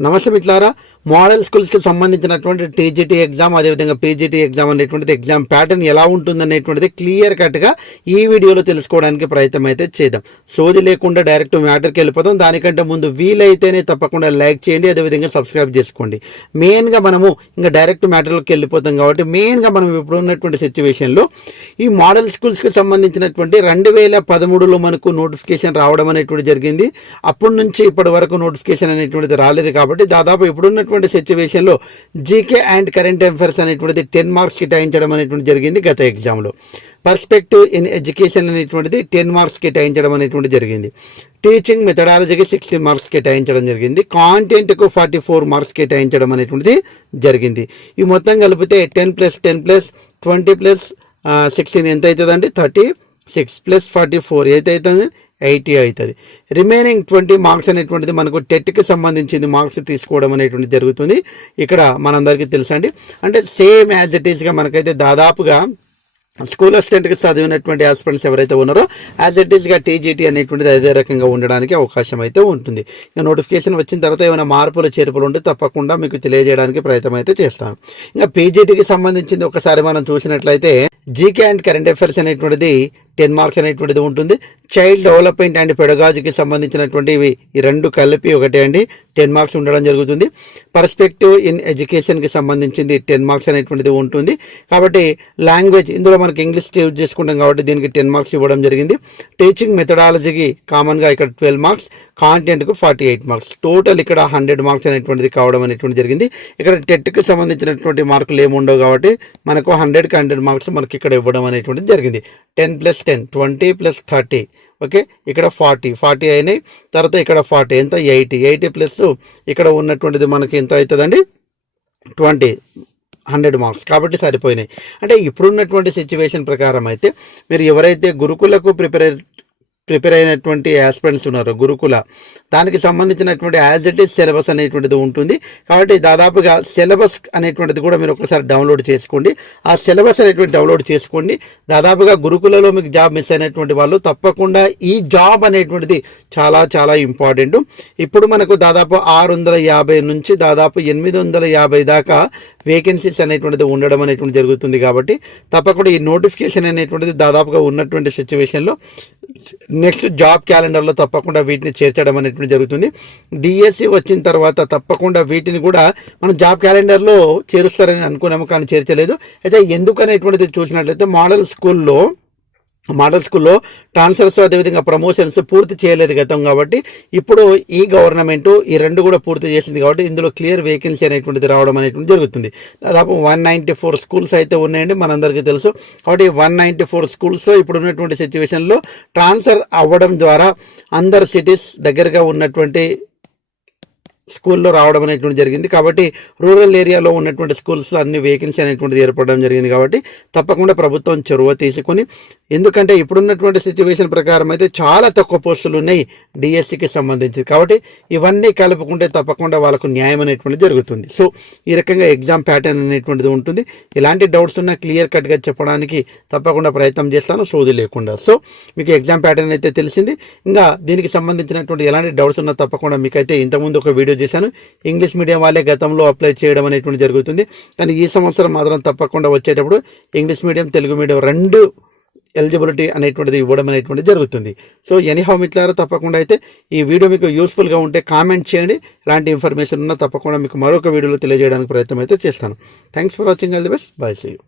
నమస్తే మిట్లారా మోడల్ స్కూల్స్కి సంబంధించినటువంటి టీజీటీ ఎగ్జామ్ అదేవిధంగా పీజీటీ ఎగ్జామ్ అనేటువంటిది ఎగ్జామ్ ప్యాటర్న్ ఎలా ఉంటుంది అనేటువంటిది క్లియర్ కట్గా ఈ వీడియోలో తెలుసుకోవడానికి ప్రయత్నం అయితే చేద్దాం. సోది లేకుండా డైరెక్ట్ మ్యాటర్కి వెళ్ళిపోతాం. దానికంటే ముందు వీలైతేనే తప్పకుండా లైక్ చేయండి అదేవిధంగా సబ్స్క్రైబ్ చేసుకోండి. మెయిన్గా మనము ఇంకా డైరెక్ట్ మ్యాటర్లోకి వెళ్ళిపోతాం కాబట్టి మెయిన్గా మనం ఇప్పుడు ఉన్నటువంటి సిచ్యువేషన్లో ఈ మోడల్ స్కూల్స్కి సంబంధించినటువంటి రెండు వేల పదమూడులో మనకు నోటిఫికేషన్ రావడం అనేటువంటి జరిగింది. అప్పటి నుంచి ఇప్పటి వరకు నోటిఫికేషన్ అనేటువంటిది రాలేదు కాబట్టి దాదాపు ఇప్పుడున్నటువంటి సిచ్యువేషన్లో జీకే అండ్ కరెంట్ అఫైర్స్ అనేటువంటిది టెన్ మార్క్స్ కేటాయించడం అనేటువంటి జరిగింది గత ఎగ్జామ్లో. పర్స్పెక్టివ్ ఇన్ ఎడ్యుకేషన్ అనేటువంటిది టెన్ మార్క్స్ కేటాయించడం అనేటువంటి జరిగింది. టీచింగ్ మెథడాలజీకి సిక్స్టీ మార్క్స్ కేటాయించడం జరిగింది. కాంటెంట్కు ఫార్టీ ఫోర్ మార్క్స్ కేటాయించడం అనేటువంటిది జరిగింది. ఈ మొత్తం కలిపితే ten plus ten plus twenty plus sixteen ఎంత అవుతుందండి thirty. Six plus forty four అయితే అవుతుంది. ఎయిటీ అవుతుంది రిమైనింగ్ ట్వంటీ మార్క్స్ అనేటువంటిది మనకు టెట్కి సంబంధించింది మార్క్స్ తీసుకోవడం అనేటువంటి జరుగుతుంది. ఇక్కడ మనందరికీ తెలుసండి అంటే సేమ్ యాజ్ ఇట్ ఈస్గా మనకైతే దాదాపుగా స్కూల్ అసిస్టెంట్కి చదివినటువంటి ఆస్పిరెంట్స్ ఎవరైతే ఉన్నారో యాజ్ ఇట్ ఈస్గా టీజీటీ అనేటువంటిది అదే రకంగా ఉండడానికి అవకాశం అయితే ఉంటుంది. ఇంకా నోటిఫికేషన్ వచ్చిన తర్వాత ఏమైనా మార్పులు చేర్పులు ఉంటే తప్పకుండా మీకు తెలియజేయడానికి ప్రయత్నం అయితే చేస్తాం. ఇంకా పీజీటీకి సంబంధించింది ఒకసారి మనం చూసినట్లయితే జీకే అండ్ కరెంట్ అఫైర్స్ అనేటువంటిది టెన్ మార్క్స్ అనేటువంటిది ఉంటుంది. చైల్డ్ డెవలప్మెంట్ అండ్ పెడగాజుకి సంబంధించినటువంటి ఇవి ఈ రెండు కలిపి ఒకటే అండి. టెన్ మార్క్స్ ఉండడం జరుగుతుంది. పర్స్పెక్టివ్ ఇన్ ఎడ్యుకేషన్కి సంబంధించింది టెన్ మార్క్స్ అనేటువంటిది ఉంటుంది. కాబట్టి లాంగ్వేజ్ ఇందులో మనకి ఇంగ్లీష్ యూజ్ చేసుకుంటాం కాబట్టి దీనికి టెన్ మార్క్స్ ఇవ్వడం జరిగింది. టీచింగ్ మెథడాలజీకి కామన్గా ఇక్కడ ట్వెల్వ్ మార్క్స్ కాంటెంట్కు ఫార్టీ ఎయిట్ మార్క్స్ టోటల్ ఇక్కడ హండ్రెడ్ మార్క్స్ అనేటువంటిది కావడం అనేటువంటి జరిగింది. ఇక్కడ టెట్కి సంబంధించినటువంటి మార్కులు ఏమి ఉండవు కాబట్టి మనకు హండ్రెడ్కి హండ్రెడ్ మార్క్స్ మనకి ఇక్కడ ఇవ్వడం అనేటువంటిది జరిగింది. Ten plus ten twenty plus thirty okay ఇక్కడ ఫార్టీ ఫార్టీ అయినాయి. తర్వాత ఇక్కడ ఫార్టీ ఎంత? ఎయిటీ ఎయిటీ ప్లస్ ఇక్కడ ఉన్నటువంటిది మనకి ఎంత అవుతుందండి? ట్వంటీ హండ్రెడ్ మార్క్స్ కాబట్టి సరిపోయినాయి. అంటే ఇప్పుడున్నటువంటి సిచ్యువేషన్ ప్రకారం అయితే మీరు ఎవరైతే గురుకులకు ప్రిపేర్ ప్రిపేర్ అయినటువంటి ఆస్పిరెంట్స్ ఉన్నారు గురుకుల. దానికి సంబంధించినటువంటి యాజ్ ఇట్ ఈస్ సిలబస్ అనేటువంటిది ఉంటుంది. కాబట్టి దాదాపుగా సిలబస్ అనేటువంటిది కూడా మీరు ఒకసారి డౌన్లోడ్ చేసుకోండి. ఆ సిలబస్ అనేటువంటి డౌన్లోడ్ చేసుకోండి. దాదాపుగా గురుకులలో మీకు జాబ్ మిస్ అయినటువంటి వాళ్ళు తప్పకుండా ఈ జాబ్ అనేటువంటిది చాలా చాలా ఇంపార్టెంట్ ఇప్పుడు మనకు దాదాపు ఆరు వందల యాభై నుంచి దాదాపు ఎనిమిది వందల యాభై దాకా వేకెన్సీస్ అనేటువంటిది ఉండడం అనేటువంటి జరుగుతుంది కాబట్టి తప్పకుండా ఈ నోటిఫికేషన్ అనేటువంటిది దాదాపుగా ఉన్నటువంటి సిచ్యువేషన్లో నెక్స్ట్ జాబ్ క్యాలెండర్లో తప్పకుండా వీటిని చేర్చడం అనేటువంటి జరుగుతుంది. డిఎస్సి వచ్చిన తర్వాత తప్పకుండా వీటిని కూడా మనం జాబ్ క్యాలెండర్లో చేరుస్తారని అనుకున్నాము కానీ చేర్చలేదు. అయితే ఎందుకు అనేటువంటిది చూసినట్లయితే మోడల్ స్కూల్లో మోడల్ స్కూల్లో ట్రాన్స్ఫర్స్ అదేవిధంగా ప్రమోషన్స్ పూర్తి చేయలేదు గతం కాబట్టి ఇప్పుడు ఈ గవర్నమెంట్ ఈ రెండు కూడా పూర్తి చేసింది కాబట్టి ఇందులో క్లియర్ వేకెన్సీ అనేటువంటిది రావడం అనేటువంటి జరుగుతుంది. దాదాపు వన్ నైంటీ ఫోర్ స్కూల్స్ అయితే ఉన్నాయండి మనందరికీ తెలుసు. కాబట్టి వన్ నైంటీ ఫోర్ స్కూల్స్లో ఇప్పుడు ఉన్నటువంటి సిచ్యువేషన్లో ట్రాన్స్ఫర్ అవ్వడం ద్వారా అందరు సిటీస్ దగ్గరగా ఉన్నటువంటి స్కూల్లో రావడం అనేటువంటి జరిగింది. కాబట్టి రూరల్ ఏరియాలో ఉన్నటువంటి స్కూల్స్లో అన్ని వేకెన్సీ అనేటువంటిది ఏర్పడడం జరిగింది కాబట్టి తప్పకుండా ప్రభుత్వం చొరవ తీసుకొని ఎందుకంటే ఇప్పుడున్నటువంటి సిచ్యువేషన్ ప్రకారం అయితే చాలా తక్కువ పోస్టులు ఉన్నాయి డిఎస్సికి సంబంధించి. కాబట్టి ఇవన్నీ కలుపుకుంటే తప్పకుండా వాళ్ళకు న్యాయం అనేటువంటిది జరుగుతుంది. సో ఈ రకంగా ఎగ్జామ్ ప్యాటర్న్ అనేటువంటిది ఉంటుంది. ఎలాంటి డౌట్స్ ఉన్నా క్లియర్ కట్గా చెప్పడానికి తప్పకుండా ప్రయత్నం చేస్తాను సోది లేకుండా. సో మీకు ఎగ్జామ్ ప్యాటర్న్ అయితే తెలిసింది. ఇంకా దీనికి సంబంధించినటువంటి ఎలాంటి డౌట్స్ ఉన్నా తప్పకుండా మీకైతే ఇంతకుముందు ఒక వీడియో చేశాను. ఇంగ్లీష్ మీడియం వాళ్ళే గతంలో అప్లై చేయడం అనేటువంటి జరుగుతుంది. కానీ ఈ సంవత్సరం మాత్రం తప్పకుండా వచ్చేటప్పుడు ఇంగ్లీష్ మీడియం తెలుగు మీడియం రెండు ఎలిజిబిలిటీ అనేటువంటిది ఇవ్వడం అనేటువంటిది జరుగుతుంది. సో ఎనీహౌ మిట్లారా తప్పకుండా అయితే ఈ వీడియో మీకు యూస్ఫుల్గా ఉంటే కామెంట్ చేయండి. ఇలాంటి ఇన్ఫర్మేషన్ ఉన్నా తప్పకుండా మీకు మరొక వీడియోలో తెలియజేయడానికి ప్రయత్నం అయితే చేస్తాను. Thanks for watching all the best bye see you